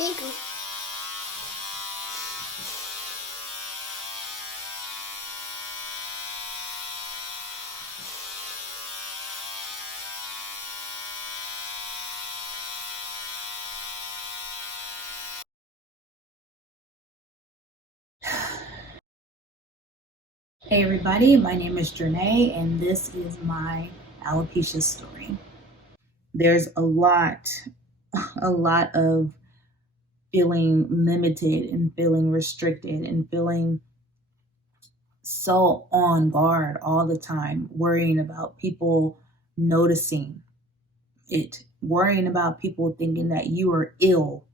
There you go. Hey everybody, my name is Janae and this is my alopecia story. There's a lot of feeling limited and feeling restricted and feeling so on guard all the time, worrying about people noticing it, worrying about people thinking that you are ill.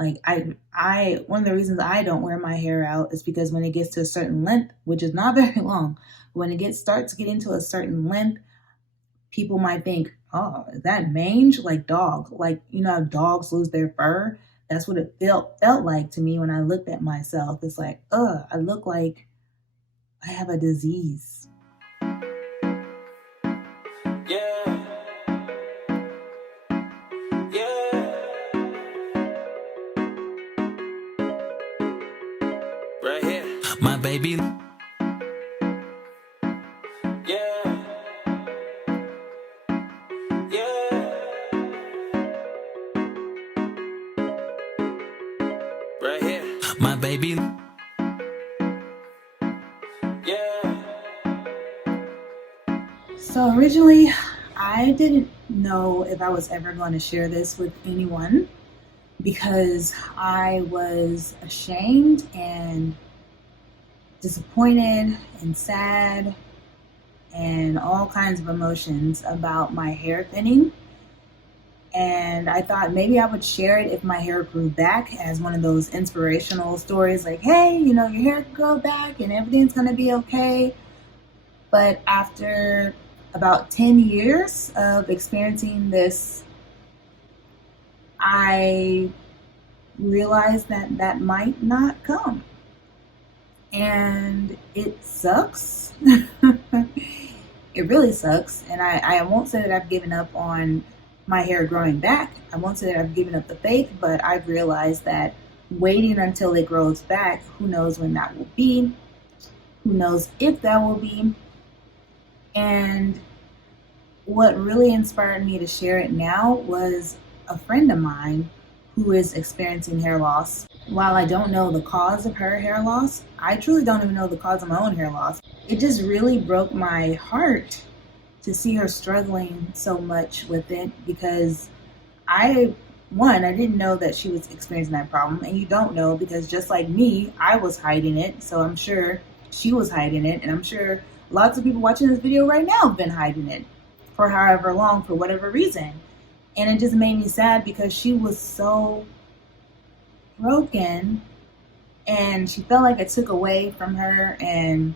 Like I one of the reasons I don't wear my hair out is because when it gets to a certain length, which is not very long, when it starts to get into a certain length, people might think, oh, is that mange? Like dog. Like, you know how dogs lose their fur? That's what it felt like to me when I looked at myself. It's like, I look like I have a disease. Yeah. Yeah. Right here. My baby. Yeah. Yeah. Right here. My baby. Yeah. So originally, I didn't know if I was ever going to share this with anyone because I was ashamed and disappointed and sad and all kinds of emotions about my hair thinning. And I thought maybe I would share it if my hair grew back as one of those inspirational stories like, hey, you know, your hair can grow back and everything's going to be okay. But after about 10 years of experiencing this, I realized that that might not come. And it sucks. It really sucks. And I won't say that I've given up on my hair growing back. I won't say that I've given up the faith, but I've realized that waiting until it grows back, who knows when that will be, who knows if that will be. And what really inspired me to share it now was a friend of mine who is experiencing hair loss. While I don't know the cause of her hair loss, I truly don't even know the cause of my own hair loss. It just really broke my heart to see her struggling so much with it because I didn't know that she was experiencing that problem, and you don't know because just like me, I was hiding it. So I'm sure she was hiding it, and I'm sure lots of people watching this video right now have been hiding it for however long, for whatever reason. And it just made me sad because she was so broken and she felt like it took away from her. And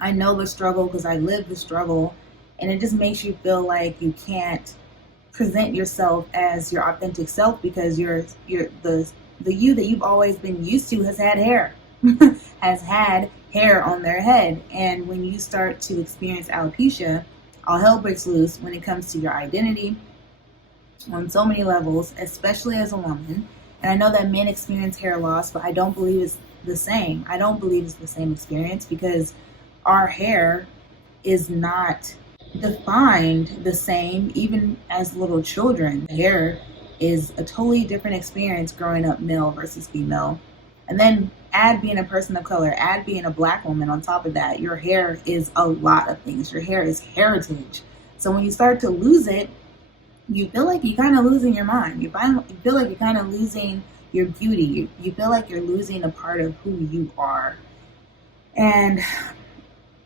I know the struggle because I lived the struggle, and it just makes you feel like you can't present yourself as your authentic self because the you that you've always been used to has had hair has had hair on their head. And when you start to experience alopecia, all hell breaks loose when it comes to your identity on so many levels, especially as a woman. And I know that men experience hair loss, but I don't believe it's the same. I don't believe it's the same experience because our hair is not defined the same even as little children. Hair is a totally different experience growing up male versus female. And then add being a person of color, add being a black woman on top of that. Your hair is a lot of things. Your hair is heritage. So when you start to lose it, you feel like you're kind of losing your mind. You feel like you're kind of losing your beauty. You feel like you're losing a part of who you are. And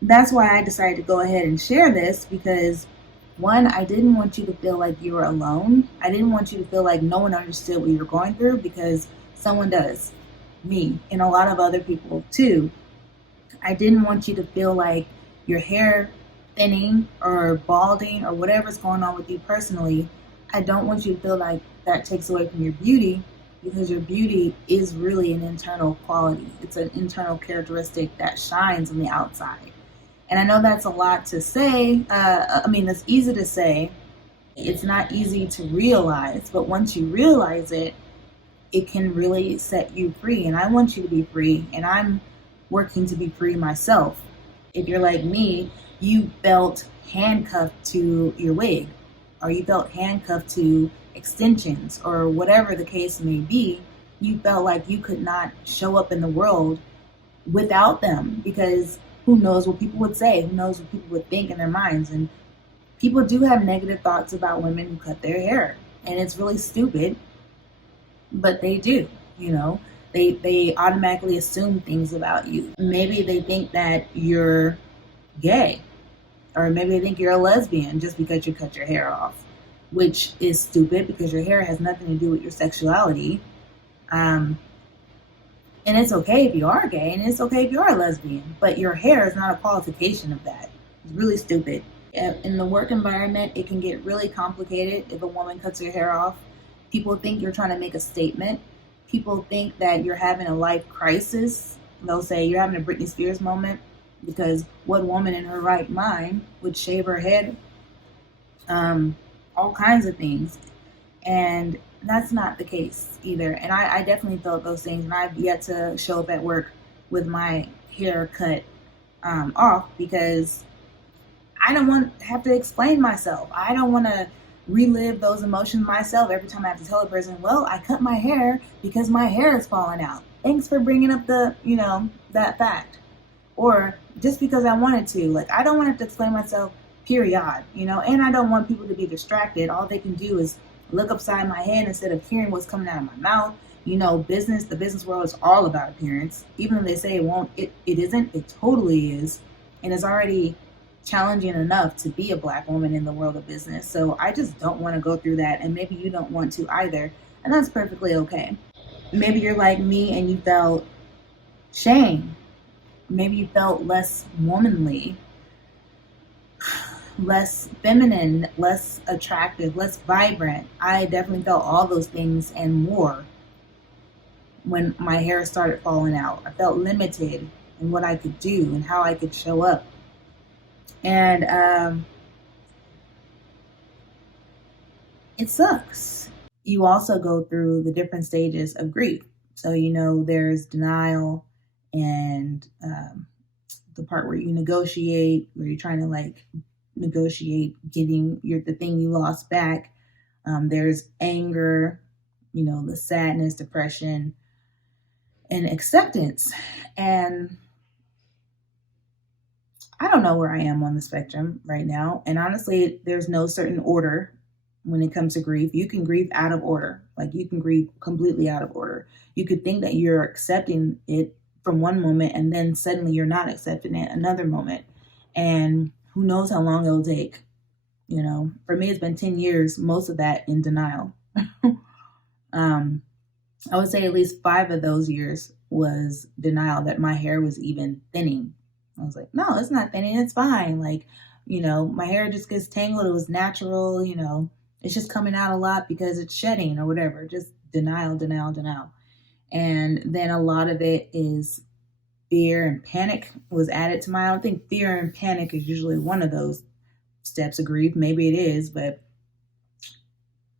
that's why I decided to go ahead and share this because, one, I didn't want you to feel like you were alone. I didn't want you to feel like no one understood what you're going through because someone does. Me and a lot of other people too. I didn't want you to feel like your hair thinning or balding or whatever's going on with you personally. I don't want you to feel like that takes away from your beauty because your beauty is really an internal quality. It's an internal characteristic that shines on the outside. And I know that's a lot to say. It's easy to say. It's not easy to realize, but once you realize it, it can really set you free. And I want you to be free, and I'm working to be free myself. If you're like me, you felt handcuffed to your wig, or you felt handcuffed to extensions, or whatever the case may be. You felt like you could not show up in the world without them, because who knows what people would say, who knows what people would think in their minds. And people do have negative thoughts about women who cut their hair, and it's really stupid, but they do. you know they automatically assume things about you. Maybe they think that you're gay, or maybe they think you're a lesbian just because you cut your hair off, which is stupid because your hair has nothing to do with your sexuality. um, and it's okay if you are gay, and it's okay if you are a lesbian, but your hair is not a qualification of that. It's really stupid. In the work environment, it can get really complicated if a woman cuts her hair off. People think you're trying to make a statement. People think that you're having a life crisis. They'll say you're having a Britney Spears moment, because what woman in her right mind would shave her head? All kinds of things. And that's not the case either. And I definitely felt those things, and I've yet to show up at work with my hair cut off, because I don't want to have to explain myself. I don't want to relive those emotions myself every time I have to tell a person, well, I cut my hair because my hair is falling out. Thanks for bringing up that fact. Or just because I wanted to. Like, I don't want to have to explain myself, period. And I don't want people to be distracted. All they can do is look upside my head instead of hearing what's coming out of my mouth. The business world is all about appearance. Even though they say it won't, it isn't. It totally is. And it's already challenging enough to be a Black woman in the world of business. So I just don't want to go through that, and maybe you don't want to either, and that's perfectly okay. Maybe you're like me and you felt shame. Maybe you felt less womanly, less feminine, less attractive, less vibrant. I definitely felt all those things and more when my hair started falling out. I felt limited in what I could do and how I could show up. And it sucks. You also go through the different stages of grief. So, there's denial, and the part where you negotiate, where you're trying to negotiate getting the thing you lost back. There's anger, the sadness, depression, and acceptance. And I don't know where I am on the spectrum right now. And honestly, there's no certain order when it comes to grief. You can grieve out of order. Like, you can grieve completely out of order. You could think that you're accepting it from one moment, and then suddenly you're not accepting it another moment. And who knows how long it'll take. For me, it's been 10 years, most of that in denial. I would say at least 5 of those years was denial that my hair was even thinning. I was like, no, it's not thinning. It's fine. My hair just gets tangled. It was natural. It's just coming out a lot because it's shedding or whatever. Just denial, denial, denial. And then a lot of it is fear and panic was added to I don't think fear and panic is usually one of those steps of grief. Maybe it is, but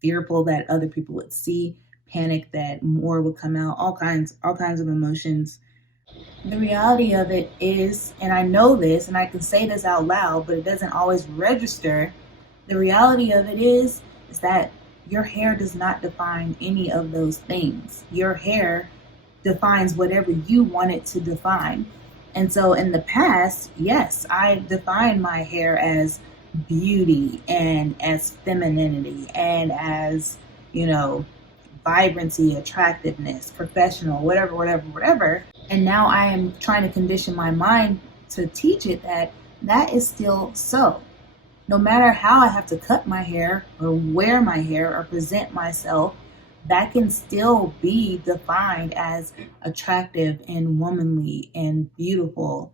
fearful that other people would see, panic that more would come out, all kinds of emotions. The reality of it is, and I know this, and I can say this out loud, but it doesn't always register. The reality of it is that your hair does not define any of those things. Your hair defines whatever you want it to define. And so in the past, yes, I defined my hair as beauty and as femininity and as, vibrancy, attractiveness, professional, whatever. And now I am trying to condition my mind to teach it that is still so. No matter how I have to cut my hair or wear my hair or present myself, that can still be defined as attractive and womanly and beautiful.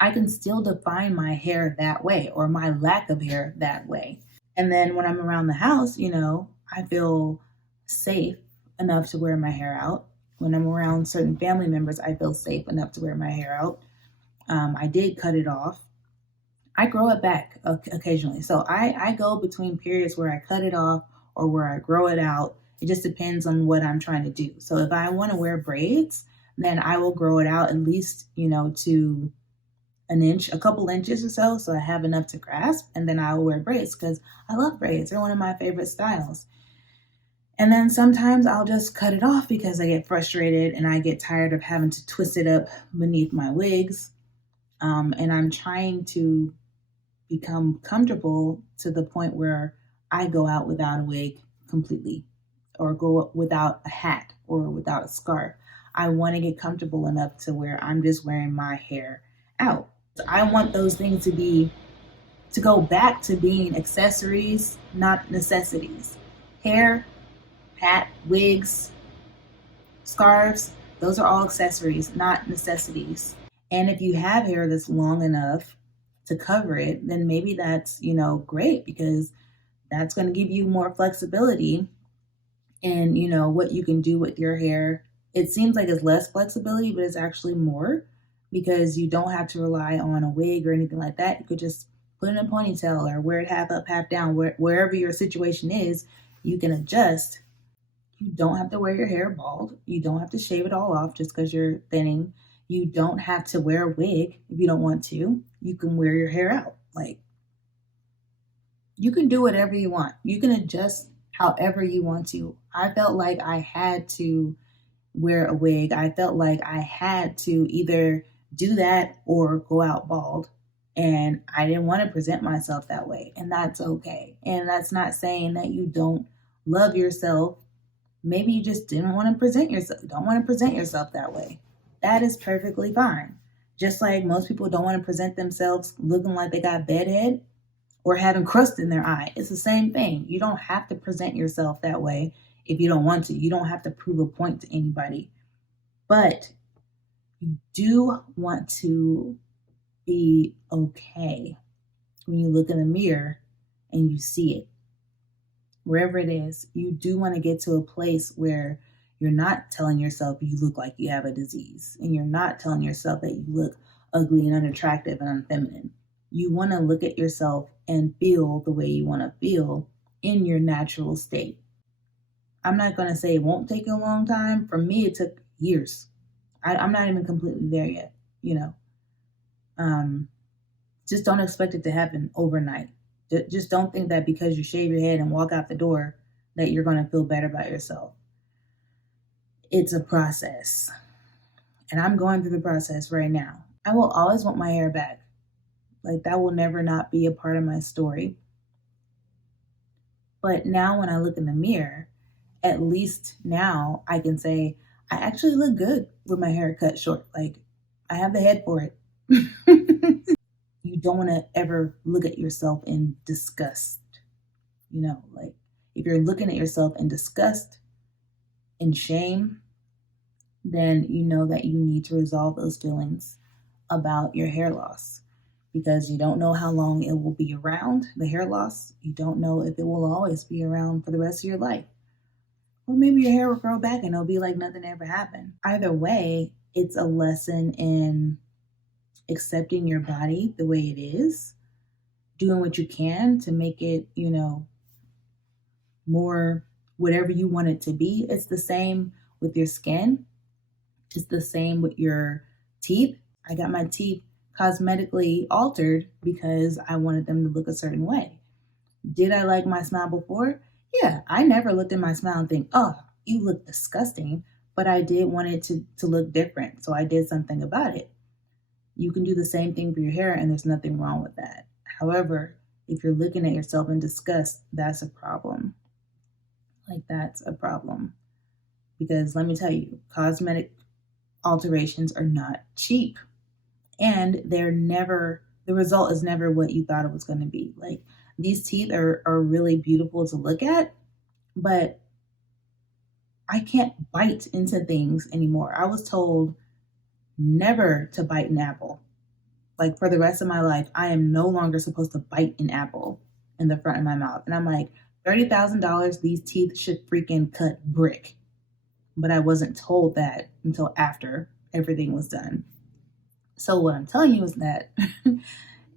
I can still define my hair that way, or my lack of hair that way. And then when I'm around the house, I feel safe enough to wear my hair out. When I'm around certain family members, I feel safe enough to wear my hair out. I did cut it off. I grow it back occasionally. So I go between periods where I cut it off or where I grow it out. It just depends on what I'm trying to do. So if I want to wear braids, then I will grow it out at least, to an inch, a couple inches or so, so I have enough to grasp, and then I will wear braids because I love braids. They're one of my favorite styles. And then sometimes I'll just cut it off because I get frustrated and I get tired of having to twist it up beneath my wigs. And I'm trying to become comfortable to the point where I go out without a wig completely, or go without a hat or without a scarf. I want to get comfortable enough to where I'm just wearing my hair out. I want those things to go back to being accessories, not necessities. Hair, hat, wigs, scarves, those are all accessories, not necessities. And if you have hair that's long enough to cover it, then maybe that's, great, because that's going to give you more flexibility in, what you can do with your hair. It seems like it's less flexibility, but it's actually more, because you don't have to rely on a wig or anything like that. You could just put it in a ponytail or wear it half up, half down, wherever your situation is, you can adjust. You don't have to wear your hair bald. You don't have to shave it all off just because you're thinning. You don't have to wear a wig if you don't want to. You can wear your hair out. Like, you can do whatever you want. You can adjust however you want to. I felt like I had to wear a wig. I felt like I had to either do that or go out bald. And I didn't want to present myself that way. And that's okay. And that's not saying that you don't love yourself. Maybe you just didn't want to present yourself, don't want to present yourself that way. That is perfectly fine. Just like most people don't want to present themselves looking like they got bedhead or having crust in their eye. It's the same thing. You don't have to present yourself that way if you don't want to. You don't have to prove a point to anybody. But you do want to be okay when you look in the mirror and you see it. Wherever it is, you do want to get to a place where you're not telling yourself you look like you have a disease, and you're not telling yourself that you look ugly and unattractive and unfeminine. You want to look at yourself and feel the way you want to feel in your natural state. I'm not going to say it won't take a long time. For me, it took years. I'm not even completely there yet, Just don't expect it to happen overnight. Just don't think that because you shave your head and walk out the door that you're going to feel better about yourself. It's a process. And I'm going through the process right now. I will always want my hair back. Like, that will never not be a part of my story. But now when I look in the mirror, at least now I can say, I actually look good with my hair cut short. Like, I have the head for it. You don't want to ever look at yourself in disgust. Like, if you're looking at yourself in disgust, in shame, then you know that you need to resolve those feelings about your hair loss, because you don't know how long it will be around, the hair loss. You don't know if it will always be around for the rest of your life. Or maybe your hair will grow back and it'll be like nothing ever happened. Either way, it's a lesson in accepting your body the way it is, doing what you can to make it, more whatever you want it to be. It's the same with your skin. It's the same with your teeth. I got my teeth cosmetically altered because I wanted them to look a certain way. Did I like my smile before? Yeah, I never looked at my smile and think, oh, you look disgusting. But I did want it to look different. So I did something about it. You can do the same thing for your hair, and there's nothing wrong with that. However, if you're looking at yourself in disgust, that's a problem. Like, that's a problem. Because let me tell you, cosmetic alterations are not cheap. And the result is never what you thought it was going to be. Like, these teeth are really beautiful to look at, but I can't bite into things anymore. I was told never to bite an apple. Like, for the rest of my life, I am no longer supposed to bite an apple in the front of my mouth. And I'm like, $30,000, these teeth should freaking cut brick. But I wasn't told that until after everything was done. So what I'm telling you is that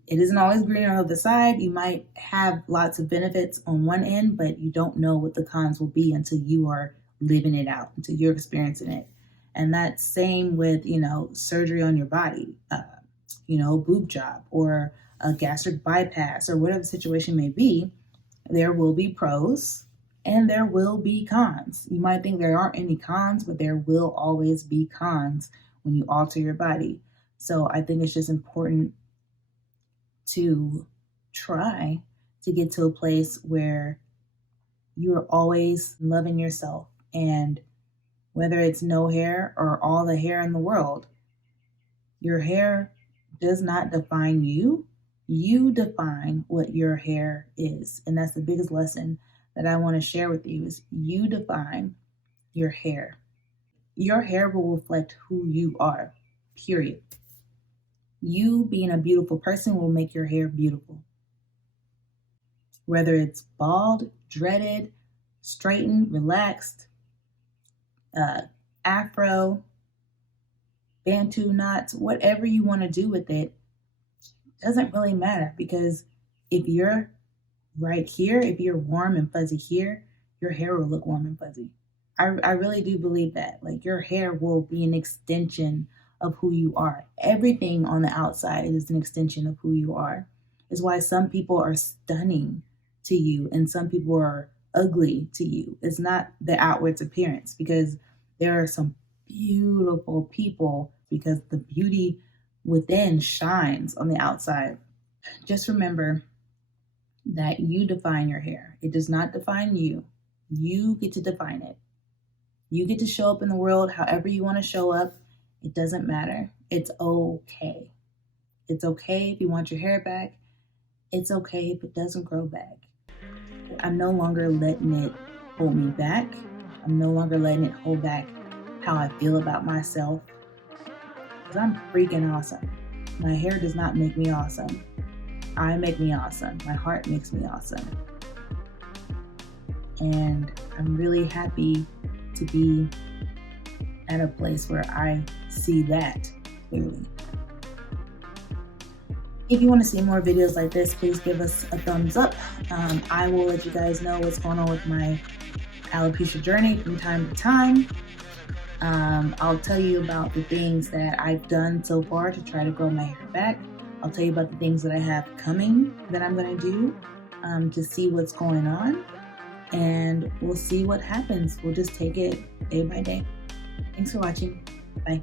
It isn't always green on the other side. You might have lots of benefits on one end, but you don't know what the cons will be until you are living it out, until you're experiencing it. And that's same with, surgery on your body, boob job or a gastric bypass or whatever the situation may be. There will be pros and there will be cons. You might think there aren't any cons, but there will always be cons when you alter your body. So I think it's just important to try to get to a place where you're always loving yourself. And whether it's no hair or all the hair in the world, your hair does not define you. You define what your hair is. And that's the biggest lesson that I want to share with you is you define your hair. Your hair will reflect who you are, period. You being a beautiful person will make your hair beautiful. Whether it's bald, dreaded, straightened, relaxed, afro, bantu knots, whatever you want to do with it, doesn't really matter, because if you're right here, if you're warm and fuzzy here, your hair will look warm and fuzzy. I really do believe that. Like, your hair will be an extension of who you are. Everything on the outside is an extension of who you are. It's why some people are stunning to you and some people are ugly to you. It's not the outward appearance, because there are some beautiful people because the beauty within shines on the outside. Just remember that you define your hair. It does not define you. You get to define it. You get to show up in the world however you want to show up. It doesn't matter. It's okay. It's okay if you want your hair back. It's okay if it doesn't grow back. I'm no longer letting it hold me back. I'm no longer letting it hold back how I feel about myself. Because I'm freaking awesome. My hair does not make me awesome. I make me awesome. My heart makes me awesome. And I'm really happy to be at a place where I see that clearly. If you want to see more videos like this, please give us a thumbs up. I will let you guys know what's going on with my alopecia journey from time to time. I'll tell you about the things that I've done so far to try to grow my hair back. I'll tell you about the things that I have coming that I'm going to do to see what's going on. And we'll see what happens. We'll just take it day by day. Thanks for watching. Bye.